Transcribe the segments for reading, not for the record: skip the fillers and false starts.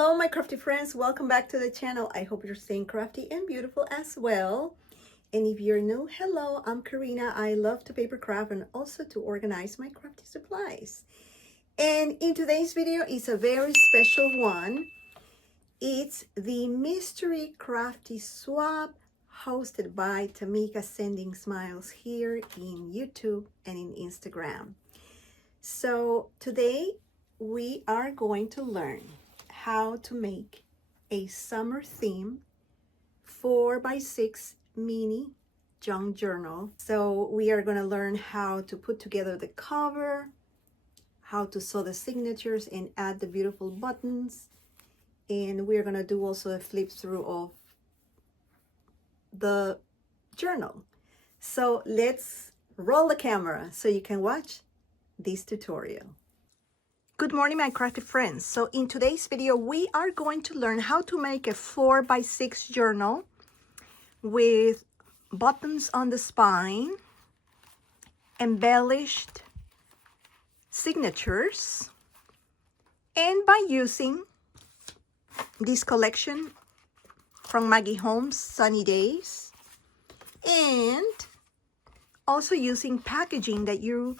Hello my crafty friends, welcome back to the channel. I hope you're staying crafty and beautiful as well. And if you're new, hello, I'm Karina. I love to paper craft and also to organize my crafty supplies. And in today's video is a very special one. It's the mystery crafty swap hosted by Tamika Sending Smiles here in YouTube and in Instagram. So today we are going to learn how to make a summer theme 4x6 mini junk journal. So we are going to learn how to put together the cover, how to sew the signatures and add the beautiful buttons, and we're going to do also a flip through of the journal. So let's roll the camera so you can watch this tutorial. Good morning my crafty friends. So in today's video we are going to learn how to make a 4x6 journal with buttons on the spine, embellished signatures, and by using this collection from Maggie Holmes, Sunny Days, and also using packaging that you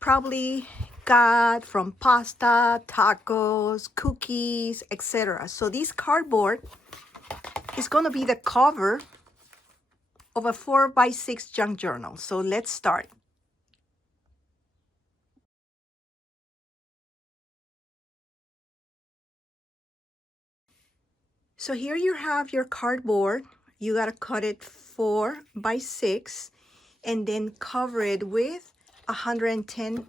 probably got from pasta, tacos, cookies, etc. So this cardboard is going to be the cover of a 4x6 junk journal. So let's start. So here you have your cardboard. You got to cut it 4x6 and then cover it with 110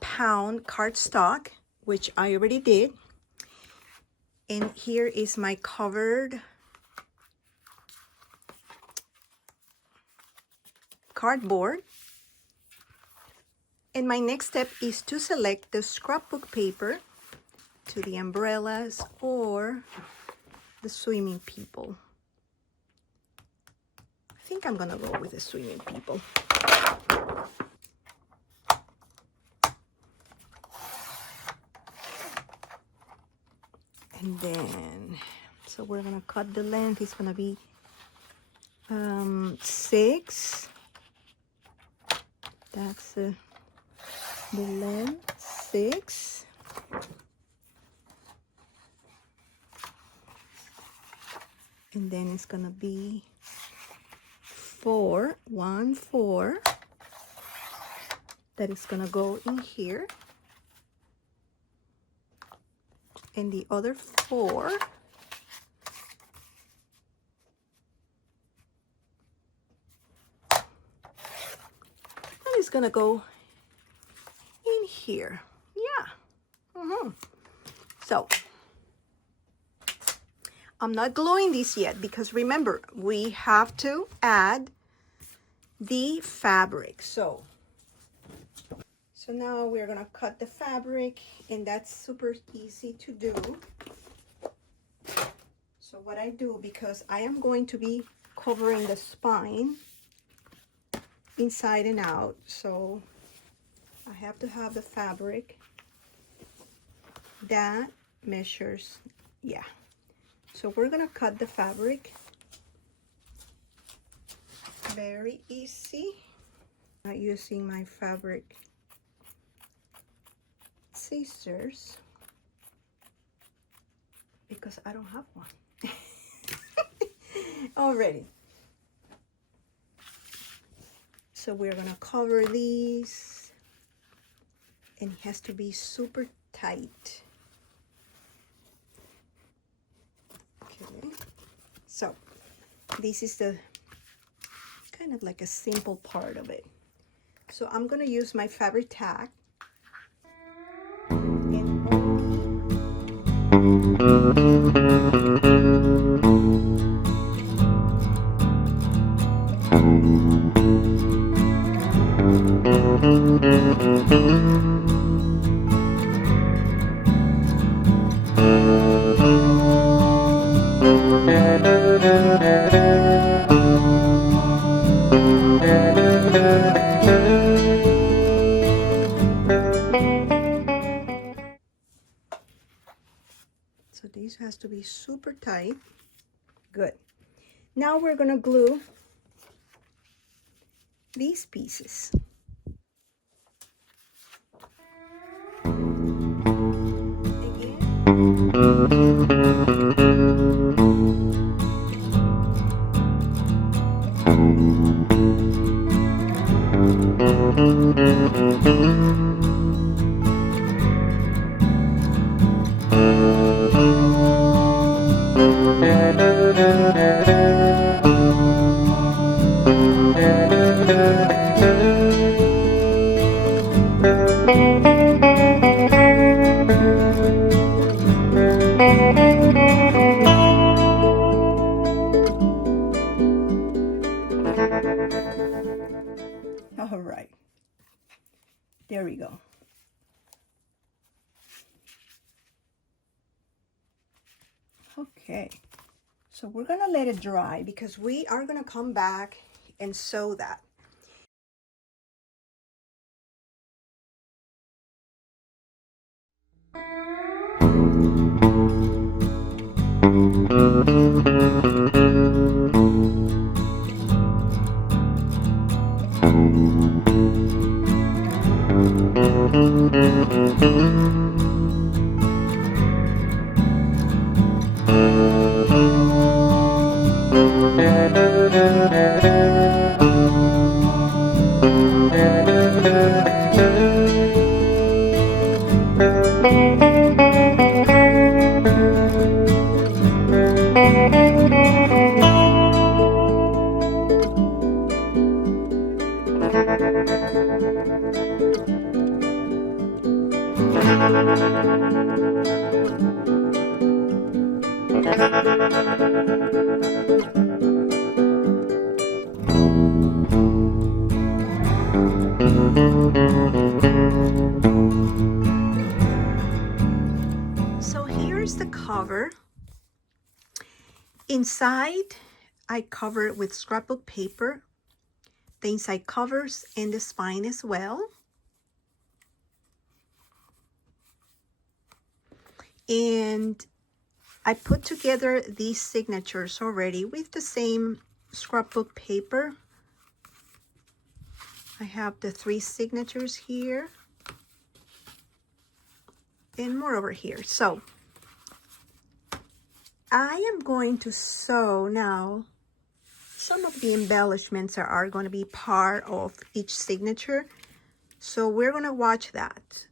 pound cardstock, which I already did. And here is my covered cardboard. And my next step is to select the scrapbook paper to the umbrellas or the swimming people. I think I'm gonna go with the swimming people. And then, so we're gonna cut the length. It's gonna be 6. That's the length, 6. And then it's gonna be 4, 1, 4. That is gonna go in here. And the other 4 that is gonna go in here. Yeah. So I'm not gluing this yet because remember we have to add the fabric. So now we're gonna cut the fabric, and that's super easy to do. So what I do, because I am going to be covering the spine inside and out, so I have to have the fabric that measures, yeah. So we're gonna cut the fabric very easy, not using my fabric scissors because I don't have one already. So we're gonna cover these, and it has to be super tight. Okay, so this is the kind of like a simple part of it. So I'm gonna use my fabric tag. has to be super tight. Good. Now we're gonna glue these pieces. All right, there we go. Okay, so we're gonna let it dry because we are gonna come back and sew that. So here's the cover. Inside, I cover it with scrapbook paper. The inside covers and the spine as well. And I put together these signatures already with the same scrapbook paper. I have the 3 signatures here and more over here. So I am going to sew now. Some of the embellishments are going to be part of each signature. So we're going to watch that.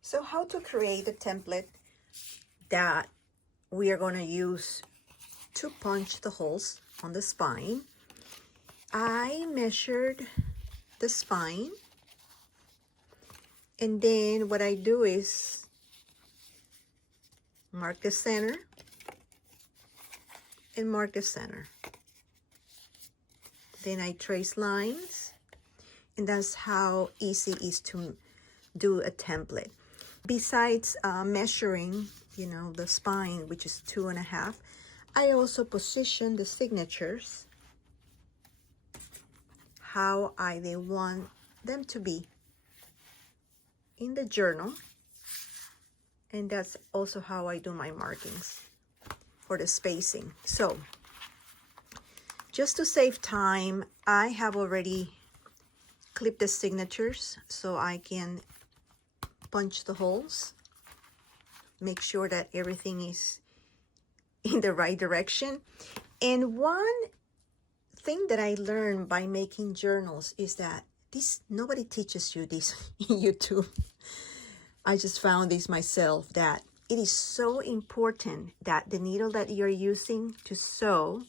So how to create a template that we are going to use to punch the holes on the spine. I measured the spine, and then what I do is Mark the center and mark the center. Then I trace lines, and that's how easy it is to do a template. Besides measuring, you know, the spine, which is 2.5, I also position the signatures how they want them to be in the journal. And that's also how I do my markings for the spacing. So just to save time, I have already clipped the signatures so I can punch the holes, make sure that everything is in the right direction. And one thing that I learned by making journals is that nobody teaches you this in YouTube. I just found this myself, that it is so important that the needle that you're using to sew,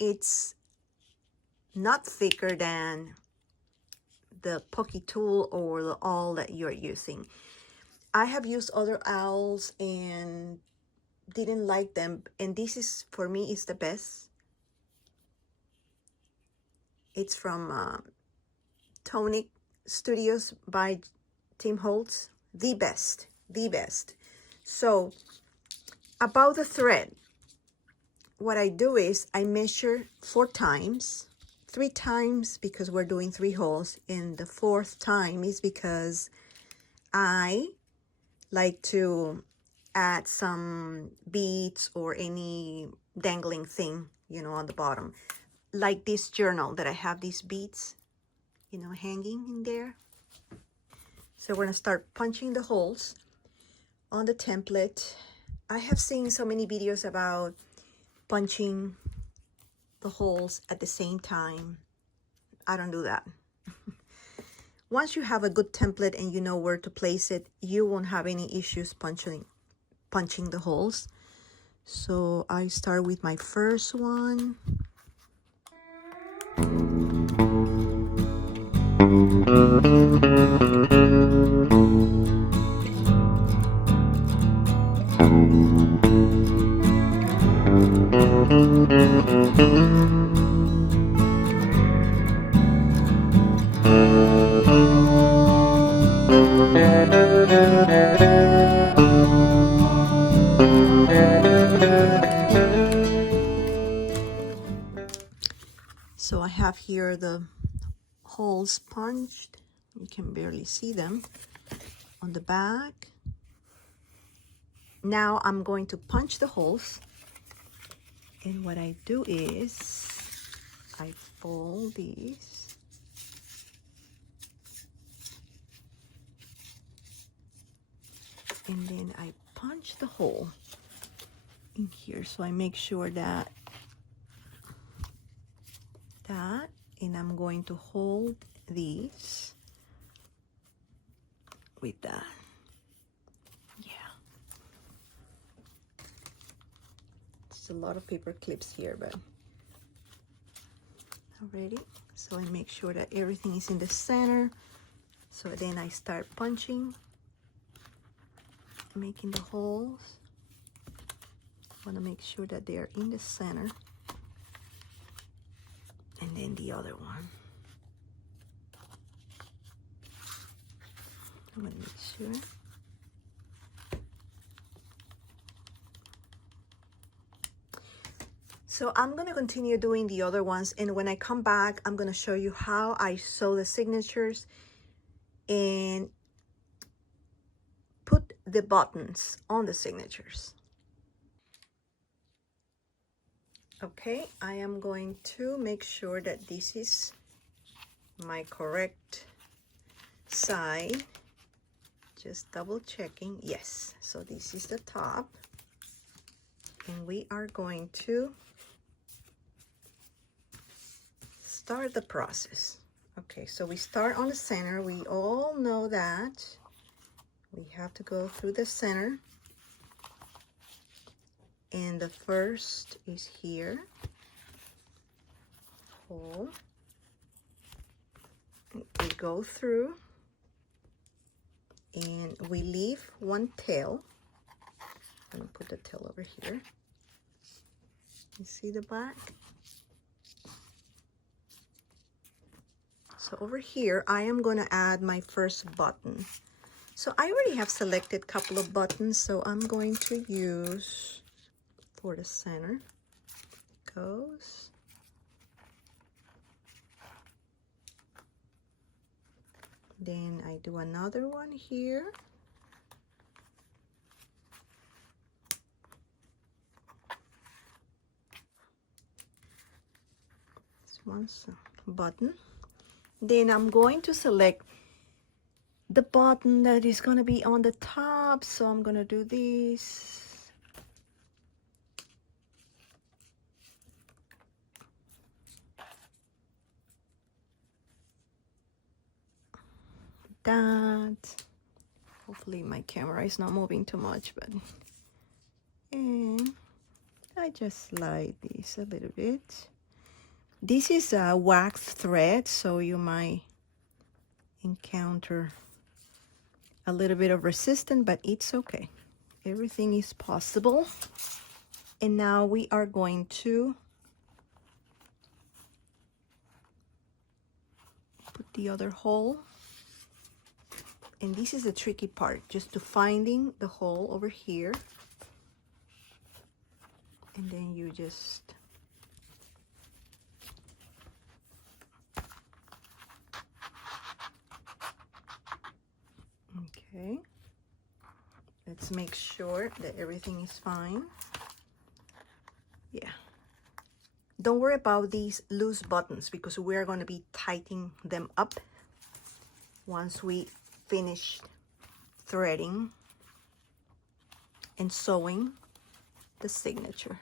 it's not thicker than the pokey tool or the awl that you're using. I have used other owls and didn't like them, and this is, for me, is the best. It's from Tonic Studios by Tim Holtz. The best. So about the thread, what I do is I measure 4 times, 3 times because we're doing 3 holes, and the 4th time is because I like to add some beads or any dangling thing, you know, on the bottom. Like this journal that I have these beads, you know, hanging in there. So we're gonna start punching the holes on the template. I have seen so many videos about punching the holes at the same time. I don't do that. Once you have a good template and you know where to place it, you won't have any issues punching the holes. So I start with my first one. So I have here the holes punched. You can barely see them on the back. Now I'm going to punch the holes, and what I do is I fold these and then I punch the hole in here. So I make sure that and I'm going to hold these with that. Yeah, it's a lot of paper clips here, but already. So I make sure that everything is in the center. So then I start punching, making the holes. I want to make sure that they are in the center. And then the other one. I'm going to make sure. So I'm going to continue doing the other ones, and when I come back, I'm going to show you how I sew the signatures and put the buttons on the signatures. Okay, I am going to make sure that this is my correct side. Just double checking. Yes, so this is the top. And we are going to start the process. Okay, so we start on the center. We all know that we have to go through the center. And the first is here. Hole. We go through And we leave one tail. I'm gonna put the tail over here. You see the back? So over here, I am gonna add my first button. So I already have selected a couple of buttons, so I'm going to use for the center. Goes. Then I do another one here. This one's a button. Then I'm going to select the button that is going to be on the top. So I'm going to do this. That. Hopefully my camera is not moving too much, but and I just slide this a little bit. This is a wax thread, so you might encounter a little bit of resistance, but it's okay. Everything is possible. And now we are going to put the other hole. And this is the tricky part, just to finding the hole over here. And then you just okay. Let's make sure that everything is fine. Yeah. Don't worry about these loose buttons because we're going to be tightening them up once we finish threading and sewing the signature.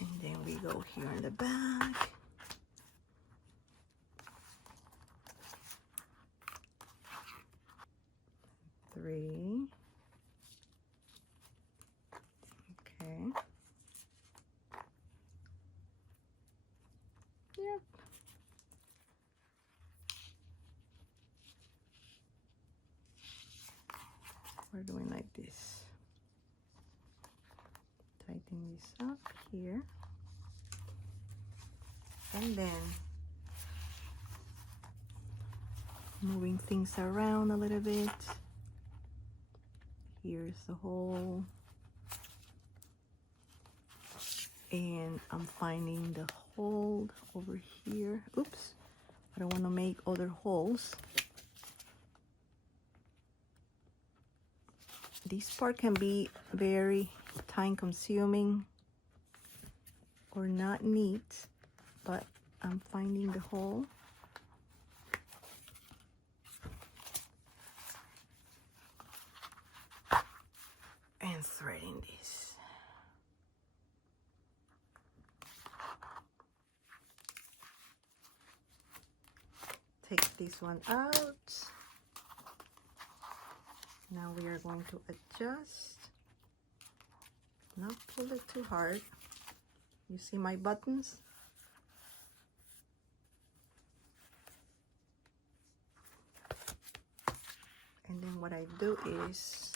And then we go here in the back. Three. Okay. Yep. We're doing like this. Tighten this up here. And then moving things around a little bit. Here's the hole. And I'm finding the hole over here. Oops, I don't want to make other holes. This part can be very time consuming or not neat, but I'm finding the hole. And threading this. Take this one out. Now we are going to adjust. Not pull it too hard. You see my buttons? And then what I do is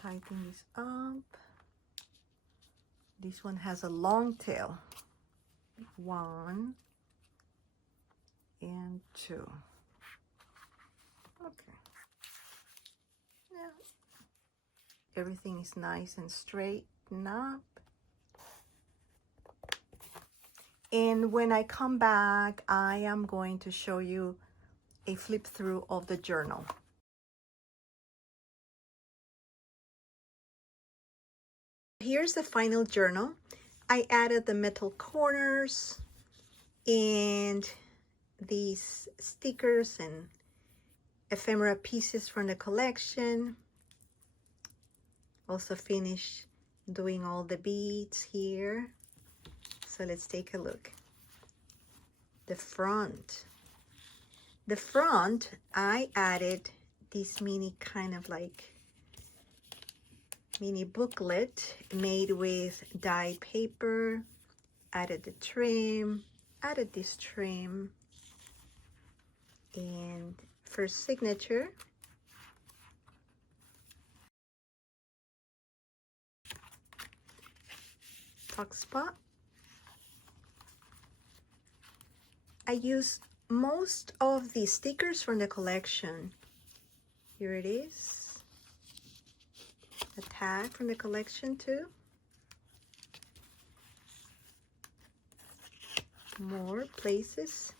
tighten this up. This one has a long tail. 1 and 2. Okay. Yeah. Everything is nice and straight up. And when I come back, I am going to show you a flip through of the journal. Here's the final journal. I added the metal corners and these stickers and ephemera pieces from the collection. Also finished doing all the beads here. So let's take a look. The front. The front, I added this mini kind of like mini booklet made with dyed paper. Added the trim, added this trim, and first signature. Tuck spot. I used most of the stickers from the collection. Here it is. A tag from the collection too. More places.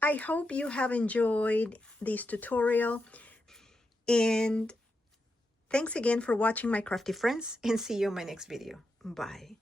I hope you have enjoyed this tutorial, and thanks again for watching, my crafty friends, and see you in my next video. Bye.